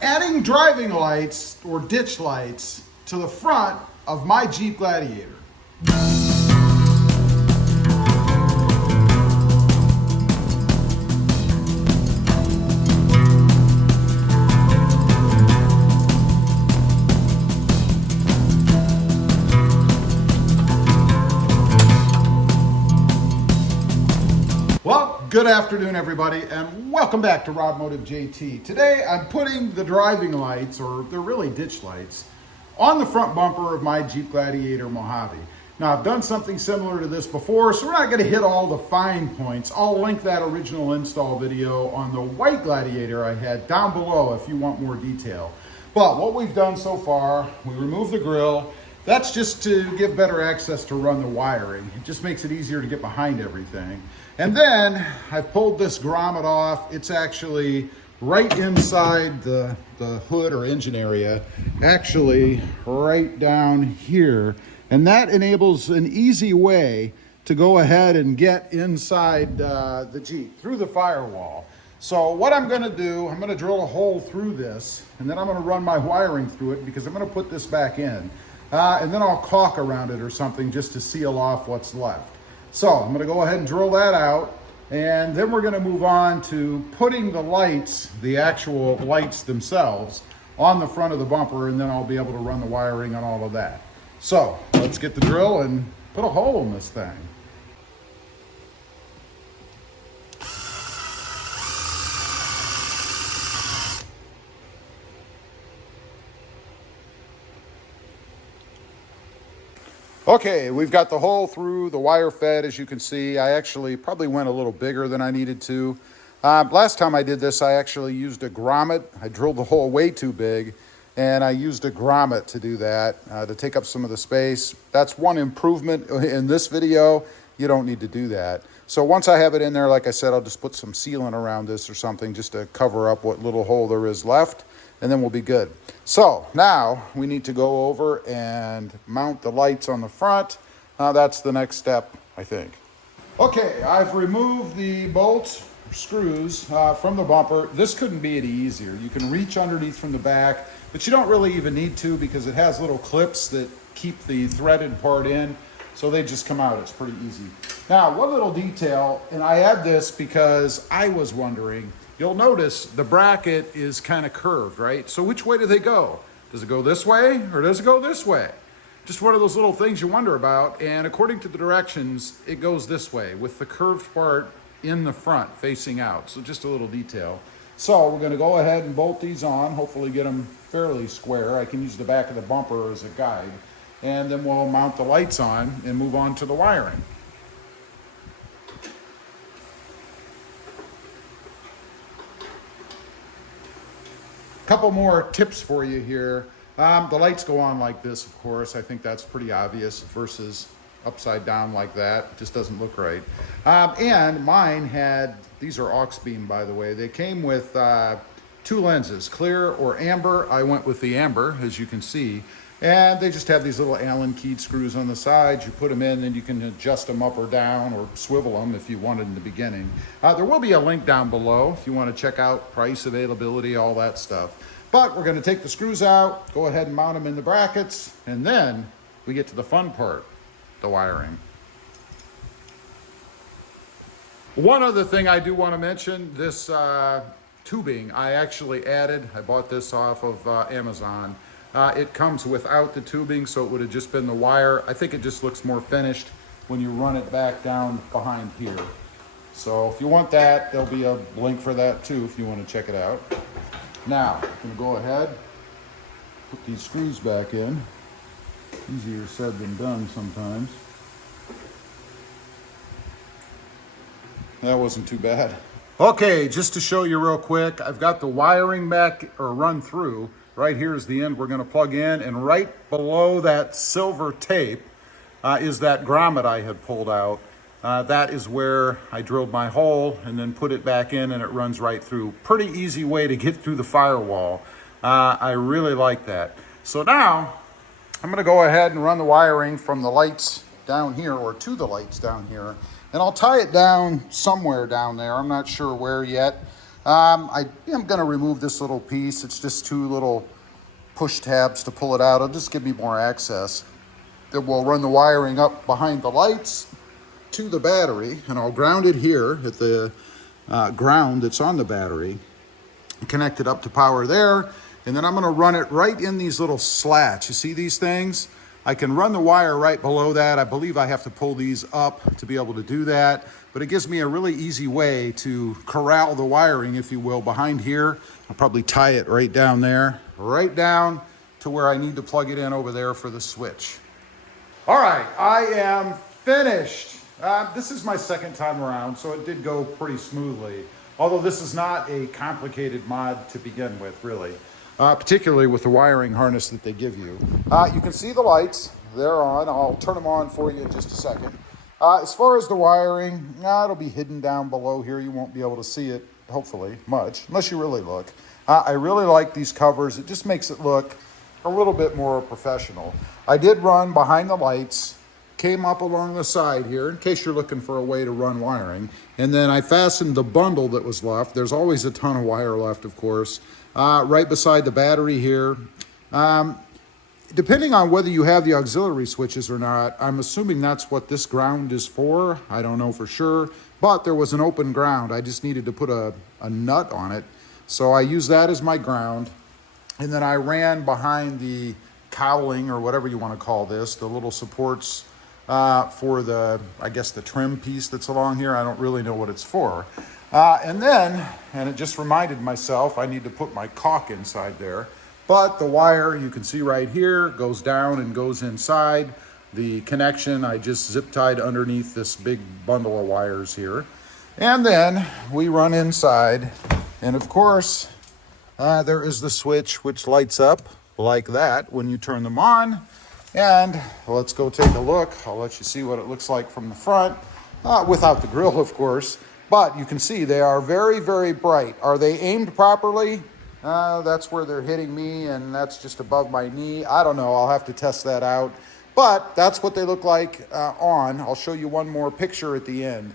Adding driving lights or ditch lights to the front of my Jeep Gladiator. Well, good afternoon, everybody, and welcome back to Rod Motive JT. Today, I'm putting the driving lights, or they're really ditch lights, on the front bumper of my Jeep Gladiator Mojave. Now, I've done something similar to this before, so we're not going to hit all the fine points. I'll link that original install video on the white Gladiator I had down below if you want more detail. But what we've done so far, we removed the grill. That's just to give better access to run the wiring. It just makes it easier to get behind everything. And then I pulled this grommet off. It's actually right inside the hood or engine area, actually right down here. And that enables an easy way to go ahead and get inside the Jeep through the firewall. So what I'm gonna do, I'm gonna drill a hole through this, and then I'm gonna run my wiring through it because I'm gonna put this back in. And then I'll caulk around it or something just to seal off what's left. So I'm gonna go ahead and drill that out, and then we're gonna move on to putting the lights, the actual lights themselves, on the front of the bumper, and then I'll be able to run the wiring on all of that. So let's get the drill and put a hole in this thing. Okay, we've got the hole through, the wire fed, as you can see. I actually probably went a little bigger than I needed to. Last time I did this, I actually used a grommet. I drilled the hole way too big, and I used a grommet to do that, to take up some of the space. That's one improvement in this video. You don't need to do that. So once I have it in there, like I said, I'll just put some sealant around this or something just to cover up what little hole there is left, and then we'll be good. So now we need to go over and mount the lights on the front. That's the next step, I think. Okay, I've removed the bolts, screws from the bumper. This couldn't be any easier. You can reach underneath from the back, but you don't really even need to because it has little clips that keep the threaded part in. So they just come out. It's pretty easy. Now, one little detail, and I add this because I was wondering, you'll notice the bracket is kind of curved, right? So which way do they go? Does it go this way or does it go this way? Just one of those little things you wonder about. And according to the directions, it goes this way with the curved part in the front facing out. So just a little detail. So we're going to go ahead and bolt these on, hopefully get them fairly square. I can use the back of the bumper as a guide. And then we'll mount the lights on and move on to the wiring. Couple more tips for you here. The lights go on like this, of course. I think that's pretty obvious versus upside down like that. It just doesn't look right. And mine had, these are Auxbeam, by the way. They came with two lenses, clear or amber. I went with the amber, as you can see. And they just have these little Allen keyed screws on the sides. You put them in, and you can adjust them up or down or swivel them if you wanted in the beginning. There will be a link down below if you want to check out price, availability, all that stuff. But we're going to take the screws out, go ahead and mount them in the brackets, and then we get to the fun part, the wiring. One other thing I do want to mention, this tubing I actually added. I bought this off of Amazon. It comes without the tubing, so it would have just been the wire. I think it just looks more finished when you run it back down behind here. So if you want that, there'll be a link for that too if you want to check it out. Now, I'm going to go ahead, put these screws back in. Easier said than done sometimes. That wasn't too bad. Okay, just to show you real quick, I've got the wiring back, or run through. Right here is the end we're going to plug in, and right below that silver tape is that grommet I had pulled out. That is where I drilled my hole and then put it back in, and it runs right through. Pretty easy way to get through the firewall. I really like that. So now I'm going to go ahead and run the wiring from the lights down here, or to the lights down here, and I'll tie it down somewhere down there. I'm not sure where yet. I am going to remove this little piece. It's just two little push tabs to pull it out. It'll just give me more access. Then we'll run the wiring up behind the lights to the battery, and I'll ground it here at the ground that's on the battery, connect it up to power there, and then I'm going to run it right in these little slats. You see these things? I can run the wire right below that. I believe I have to pull these up to be able to do that, but it gives me a really easy way to corral the wiring, if you will, behind here. I'll probably tie it right down there, right down to where I need to plug it in over there for the switch. All right, I am finished. This is my second time around, so it did go pretty smoothly. Although this is not a complicated mod to begin with, really. Particularly with the wiring harness that they give you. You can see the lights, they're on. I'll turn them on for you in just a second. As far as the wiring, it'll be hidden down below here. You won't be able to see it, hopefully, much, unless you really look. I really like these covers. It just makes it look a little bit more professional. I did run behind the lights, came up along the side here, in case you're looking for a way to run wiring. And then I fastened the bundle that was left. There's always a ton of wire left, of course. Right beside the battery here. Depending on whether you have the auxiliary switches or not, I'm assuming that's what this ground is for. I don't know for sure, but there was an open ground. I just needed to put a nut on it. So I used that as my ground. And then I ran behind the cowling, or whatever you want to call this, the little supports for the, I guess, the trim piece that's along here. I don't really know what it's for. And it just reminded myself I need to put my caulk inside there. But the wire, you can see right here, goes down and goes inside. The connection, I just zip tied underneath this big bundle of wires here. And then we run inside. And of course, there is the switch which lights up like that when you turn them on. And let's go take a look. I'll let you see what it looks like from the front, without the grill, of course. But you can see they are very, very bright. Are they aimed properly? That's where they're hitting me, and that's just above my knee. I don't know. I'll have to test that out. But that's what they look like on. I'll show you one more picture at the end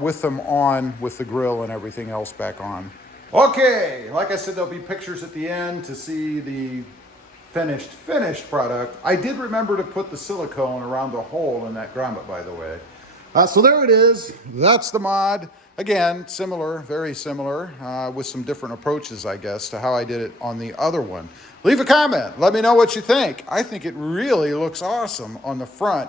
with them on, with the grill and everything else back on. Okay, like I said, there'll be pictures at the end to see the finished product. I did remember to put the silicone around the hole in that grommet, by the way. So there it is. That's the mod. Again, similar, very similar, with some different approaches, I guess, to how I did it on the other one. Leave a comment. Let me know what you think. I think it really looks awesome on the front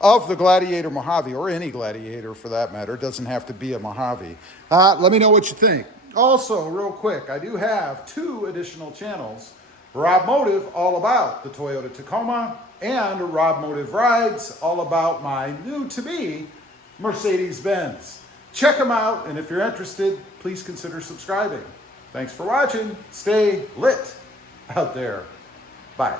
of the Gladiator Mojave, or any Gladiator for that matter. It doesn't have to be a Mojave. Let me know what you think. Also, real quick, I do have 2 additional channels. Rob Motive, all about the Toyota Tacoma, and Rob Motive Rides, all about my new-to-me Mercedes-Benz. Check them out, and if you're interested, please consider subscribing. Thanks for watching. Stay lit out there. Bye.